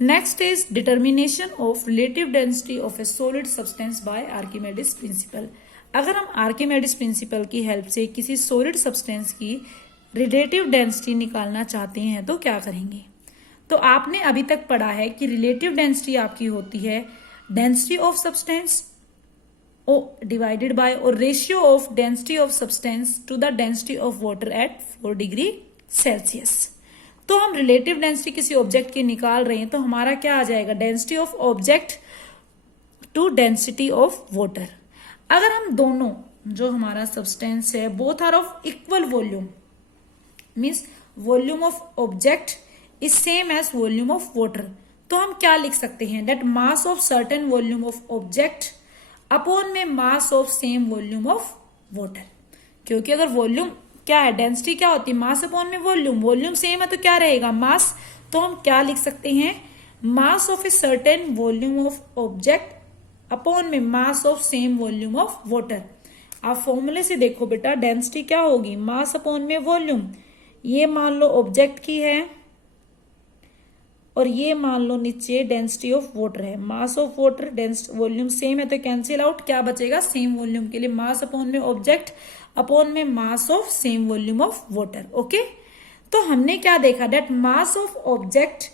Next is determination of relative density of a solid substance by Archimedes principle. अगर हम Archimedes principle की help से किसी solid substance की रिलेटिव डेंसिटी निकालना चाहते हैं तो क्या करेंगे। तो आपने अभी तक पढ़ा है कि रिलेटिव डेंसिटी आपकी होती है density of substance divided by और ratio of density of substance to the density of water at 4 degree Celsius. तो हम रिलेटिव डेंसिटी किसी ऑब्जेक्ट की निकाल रहे हैं तो हमारा क्या आ जाएगा, density of object to density of water. अगर हम दोनों जो हमारा सब्सटेंस है both are of equal volume, means volume of object is same as volume of water, तो हम क्या लिख सकते हैं, that mass of certain volume of object upon में mass of same volume of water. क्योंकि अगर वॉल्यूम क्या है, डेंसिटी क्या होती है, मास अपॉन में वॉल्यूम, वॉल्यूम सेम है तो क्या रहेगा, मास। तो हम क्या लिख सकते हैं, mass of a certain volume of object upon में mass of same volume of water. आप फॉर्मूले से देखो बेटा, डेंसिटी क्या होगी, मास अपॉन में वॉल्यूम। ये मान लो ऑब्जेक्ट की है और ये मान लो नीचे डेंसिटी ऑफ वाटर है, mass of water density volume same है तो कैंसिल आउट, क्या बचेगा, सेम वॉल्यूम के लिए मास अपॉन में ऑब्जेक्ट अपॉन में mass of same volume of water. Okay, तो हमने क्या देखा, that mass of object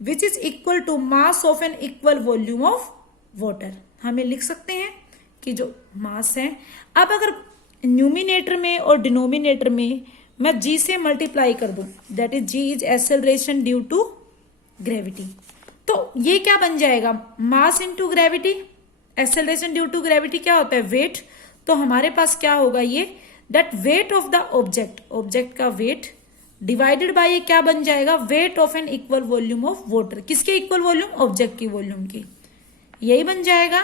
which is equal to mass of an equal volume of water. हमें लिख सकते हैं कि जो मास है, अब अगर न्यूमिनेटर में और डिनोमिनेटर में मैं जी से मल्टीप्लाई कर दूं, that is g is acceleration due to gravity, तो ये क्या बन जाएगा, mass into gravity. Acceleration due to gravity क्या होता है, वेट। तो हमारे पास क्या होगा ये, that weight of the object, object का वेट डिवाइडेड बाय ये क्या बन जाएगा, weight of an equal volume of water. किसके इक्वल वॉल्यूम, ऑब्जेक्ट की वॉल्यूम की, यही बन जाएगा।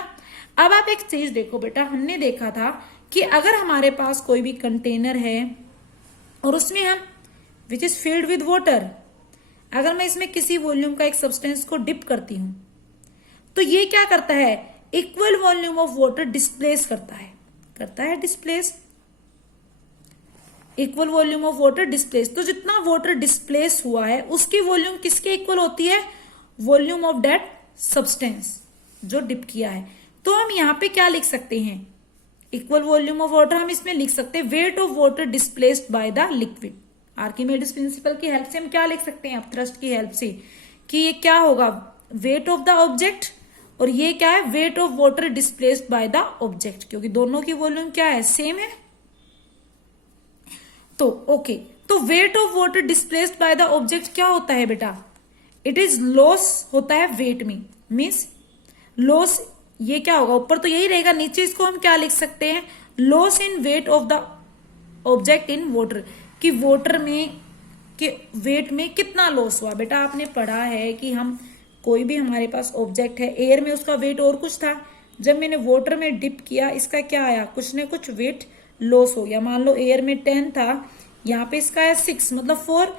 अब आप एक चीज देखो बेटा, हमने देखा था कि अगर हमारे पास कोई भी कंटेनर है और उसमें हम which is filled with water, अगर मैं इसमें किसी वॉल्यूम का एक सब्सटेंस को डिप करती हूं तो ये क्या करता है, equal volume of water displace करता है displace, equal volume of water displace. तो जितना वाटर डिस्प्लेस हुआ है उसकी वॉल्यूम किसके इक्वल होती है, वॉल्यूम ऑफ दैट सब्सटेंस जो डिप किया है। तो हम यहां पे क्या लिख सकते हैं, इक्वल वॉल्यूम ऑफ वाटर हम इसमें लिख सकते हैं weight of water displaced by the liquid. Archimedes principle की हेल्प से हम क्या लिख सकते हैं, अपथ्रस्ट की हेल्प से, कि ये क्या होगा, वेट ऑफ द ऑब्जेक्ट, और ये क्या है, wait of water displaced by the object, क्योंकि दोनों की वॉल्यूम क्या है, सेम है। तो ओके, तो weight of water displaced by the object क्या होता है बेटा, इट इज लॉस होता है वेट में, मीन्स लॉस, ये क्या होगा, ऊपर तो यही रहेगा, नीचे इसको हम क्या लिख सकते हैं, loss in weight of the object in water, कि वाटर में के वेट में कितना लॉस हुआ। बेटा आपने पढ़ा है कि हम कोई भी हमारे पास ऑब्जेक्ट है, एयर में उसका वेट और कुछ था, जब मैंने वाटर में डिप किया इसका क्या आया, कुछ न कुछ वेट लॉस हो गया। मान लो एयर में 10 था, यहाँ पे इसका है 6, मतलब 4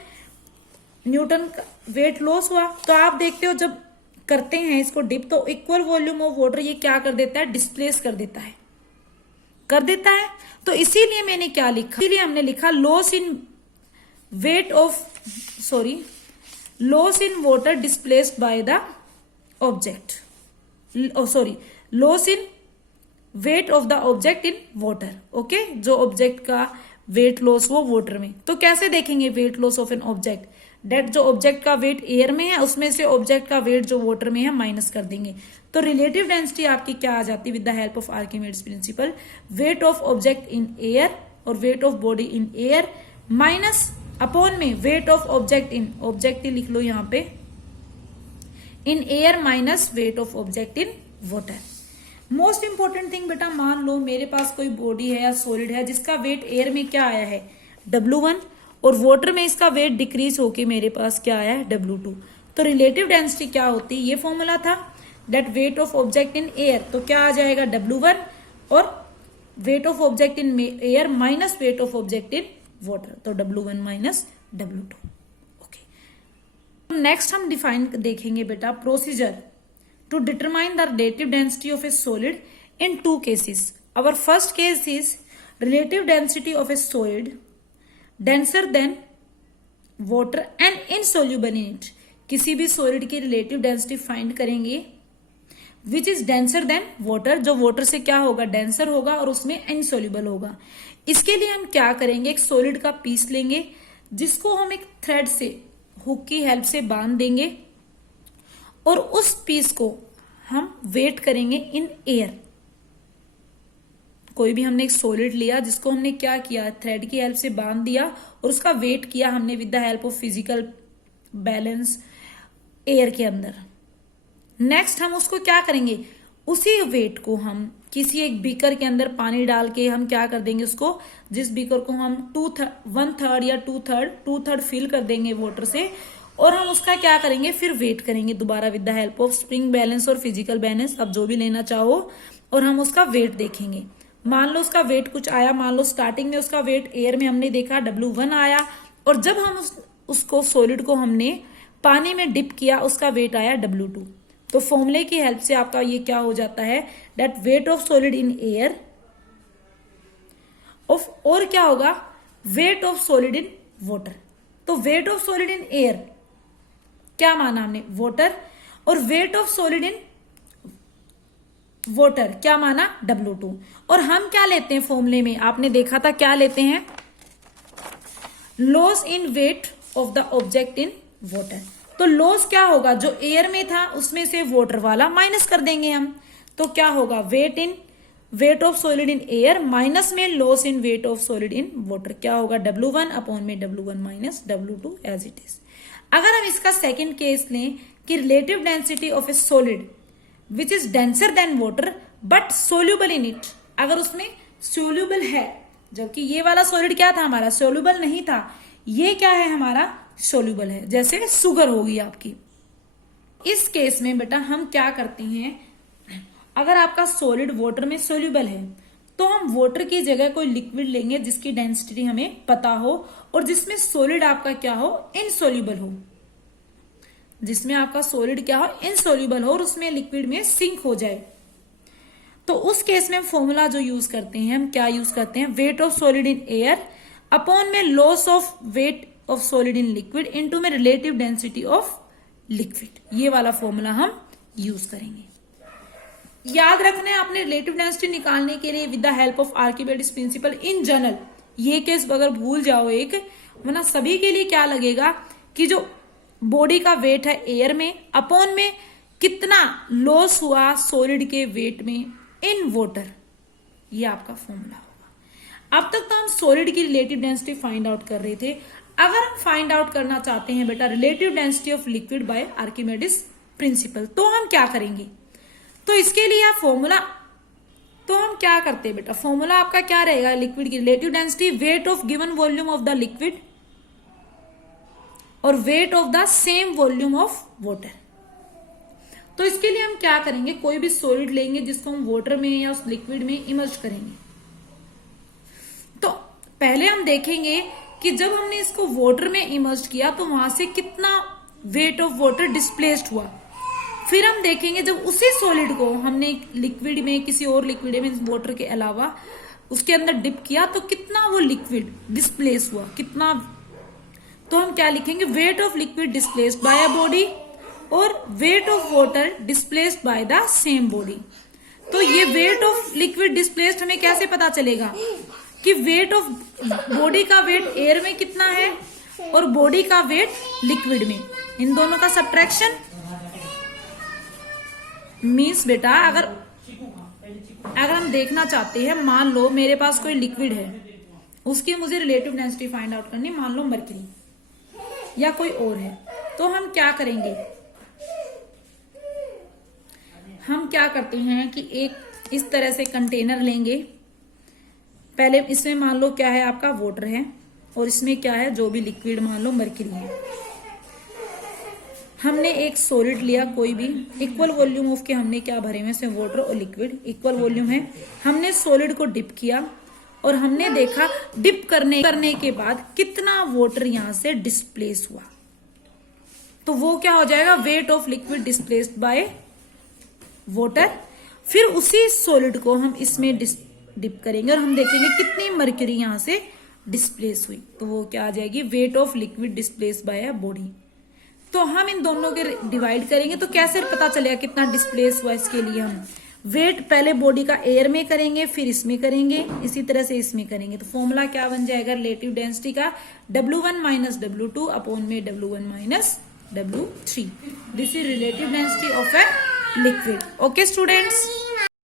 न्यूटन का वेट लॉस हुआ। तो आप देखते हो जब करते हैं इसको डिप तो इक्वल वॉल्यूम ऑफ वाटर ये क्या कर देता है, डिस्प्लेस कर देता है। तो इसीलिए मैंने क्या लिखा, इसीलिए हमने लिखा loss in weight of loss in water displaced by the object, loss in weight of the object in water. Okay, जो ऑब्जेक्ट का वेट लॉस हो वाटर में। तो कैसे देखेंगे weight loss of an object, that जो ऑब्जेक्ट का weight air में है उसमें से ऑब्जेक्ट का वेट जो वाटर में है माइनस कर देंगे। तो रिलेटिव डेंसिटी आपकी क्या आ जाती है, with the help of Archimedes principle, weight of object in air और weight of body in air minus upon में weight of object in, object ही लिख लो यहाँ पे, in air minus weight of object in water. Most important thing बेटा, मान लो मेरे पास कोई बॉडी है या सॉलिड है जिसका वेट एयर में क्या आया है, W1, और वाटर में इसका वेट डिक्रीज होके मेरे पास क्या आया है, W2। तो रिलेटिव डेंसिटी क्या होती है, ये फॉर्मूला था, that weight of object in air, तो क्या आ जाएगा W1 और weight of object in air minus weight of object in water, तो W1 minus W2। Okay, next हम डिफाइन देखेंगे बेटा procedure to determine the relative density of a solid in 2 cases. Our first case is relative density of a solid denser than water and insoluble in it. किसी भी solid की relative density find करेंगे which is denser then water, जो water से क्या होगा, denser होगा और उसमें इनसोल्यूबल होगा। इसके लिए हम क्या करेंगे, एक सॉलिड का पीस लेंगे जिसको हम एक थ्रेड से, हुक की हेल्प से बांध देंगे और उस पीस को हम वेट करेंगे इन एयर। कोई भी हमने एक सॉलिड लिया जिसको हमने क्या किया, थ्रेड की हेल्प से बांध दिया और उसका वेट किया हमने with the help of physical balance air के अंदर। नेक्स्ट हम उसको क्या करेंगे, उसी वेट को हम किसी एक बीकर के अंदर पानी डाल के हम क्या कर देंगे, उसको, जिस बीकर को हम 1/3 या 2/3 फिल कर देंगे वाटर से, और हम उसका क्या करेंगे, फिर वेट करेंगे दोबारा with the help of spring balance और फिजिकल बैलेंस, आप जो भी लेना चाहो, और हम उसका वेट देखेंगे। मान लो उसका वेट कुछ आया, मान लो स्टार्टिंग में उसका वेट एयर में हमने देखा W1 आया, और जब हम उसको सॉलिड को हमने पानी में डिप किया उसका वेट आया W2। तो फॉर्मूले की हेल्प से आपका ये क्या हो जाता है, that weight of solid in air of, और क्या होगा, weight of solid in water. तो weight of solid in air क्या माना हमने, वाटर, और weight of solid in water क्या माना, W2। और हम क्या लेते हैं फॉर्मूले में, आपने देखा था क्या लेते हैं, loss in weight of the object in water. तो लॉस क्या होगा, जो एयर में था उसमें से वाटर वाला माइनस कर देंगे हम, तो क्या होगा, weight of solid in air minus में loss in weight of solid in water, क्या होगा, W1 अपॉन में W1 minus W2 as it is. अगर हम इसका सेकेंड केस लें कि relative density of a solid which is denser then water but soluble in it, अगर उसमें सोल्यूबल है, जबकि ये वाला सॉलिड क्या था हमारा, सोल्यूबल नहीं था, ये क्या है हमारा, सोल्यूबल है, जैसे शुगर होगी आपकी। इस केस में बेटा हम क्या करते हैं, अगर आपका सॉलिड वाटर में सोल्यूबल है तो हम वाटर की जगह कोई लिक्विड लेंगे जिसकी डेंसिटी हमें पता हो और जिसमें सॉलिड आपका क्या हो, इनसोल्यूबल हो, जिसमें आपका सॉलिड क्या हो, इनसोल्यूबल हो और उसमें लिक्विड में सिंक हो जाए। तो उस केस में हम फॉर्मूला जो यूज करते हैं, हम क्या यूज करते हैं, weight of solid in air upon में loss of weight of solid in liquid into में रिलेटिव डेंसिटी ऑफ लिक्विड, ये वाला फॉर्मूला हम यूज करेंगे। याद रखना है आपने रिलेटिव डेंसिटी निकालने के लिए with the help of Archimedes principle in general, ये केस अगर भूल जाओ एक, वरना सभी के लिए क्या लगेगा कि जो बॉडी का वेट है एयर में अपॉन में कितना लॉस हुआ सॉलिड के वेट में इन वाटर, ये आपका फॉर्मूला होगा। अब तक तो हम सॉलिड की रिलेटिव डेंसिटी फाइंड आउट कर रहे थे। अगर हम फाइंड आउट करना चाहते हैं बेटा relative density of liquid by Archimedes principle, तो हम क्या करेंगे, तो इसके लिए आप फॉर्मूला, तो हम क्या करते हैं बेटा, फॉर्मूला आपका क्या रहेगा, लिक्विड की relative density weight of given volume of the liquid और weight of the same volume of water. तो इसके लिए हम क्या करेंगे, कोई भी सॉलिड लेंगे जिसको हम वाटर में या उस लिक्विड में इमर्ज करेंगे। तो पहले हम देखेंगे कि जब हमने इसको वाटर में इमर्ज किया तो वहां से कितना वेट ऑफ वाटर डिस्प्लेस्ड हुआ। फिर हम देखेंगे जब उसी सॉलिड को हमने लिक्विड में, किसी और लिक्विड में वाटर के अलावा उसके अंदर डिप किया तो कितना वो लिक्विड डिस्प्लेस हुआ, कितना। तो हम क्या लिखेंगे, weight of liquid displaced by a body और weight of water displaced by the same body. तो ये वेट ऑफ लिक्विड डिस्प्लेस्ड हमें कैसे पता चलेगा कि वेट ऑफ बॉडी का वेट एयर में कितना है और बॉडी का वेट लिक्विड में, इन दोनों का सब्ट्रैक्शन मीन्स बेटा अगर हम देखना चाहते हैं, मान लो मेरे पास कोई लिक्विड है, उसकी मुझे रिलेटिव डेंसिटी फाइंड आउट करनी, मान लो मरकरी या कोई और है, तो हम क्या करेंगे, हम क्या करते हैं कि एक इस तरह से कंटेनर लेंगे, पहले इसमें मान लो क्या है आपका वाटर है और इसमें क्या है जो भी लिक्विड, मान लो मरकरी है। हमने एक सॉलिड लिया कोई भी, इक्वल वॉल्यूम ऑफ के हमने क्या भरे हुए इसमें वाटर और लिक्विड, इक्वल वॉल्यूम है। हमने सॉलिड को डिप किया और हमने देखा डिप करने के बाद कितना वाटर यहां से डिस्प्लेस हुआ, तो वो क्या हो जाएगा, weight of liquid displaced by water. फिर उसी सॉलिड को हम इसमें डिप करेंगे और हम देखेंगे कितनी मरकरी यहां से डिस्प्लेस हुई, तो वो क्या आ जाएगी, wait of liquid displaced by a body. तो हम इन दोनों के डिवाइड करेंगे तो कैसे पता चलेगा कितना डिस्प्लेस हुआ, इसके लिए हम वेट पहले बॉडी का एयर में करेंगे, फिर इसमें करेंगे, इसी तरह से इसमें करेंगे। तो फॉर्मूला क्या बन जाएगा रिलेटिव डेंसिटी का, W1 माइनस W2 अपॉन में W1 minus W3। This is relative density of a liquid. Okay students.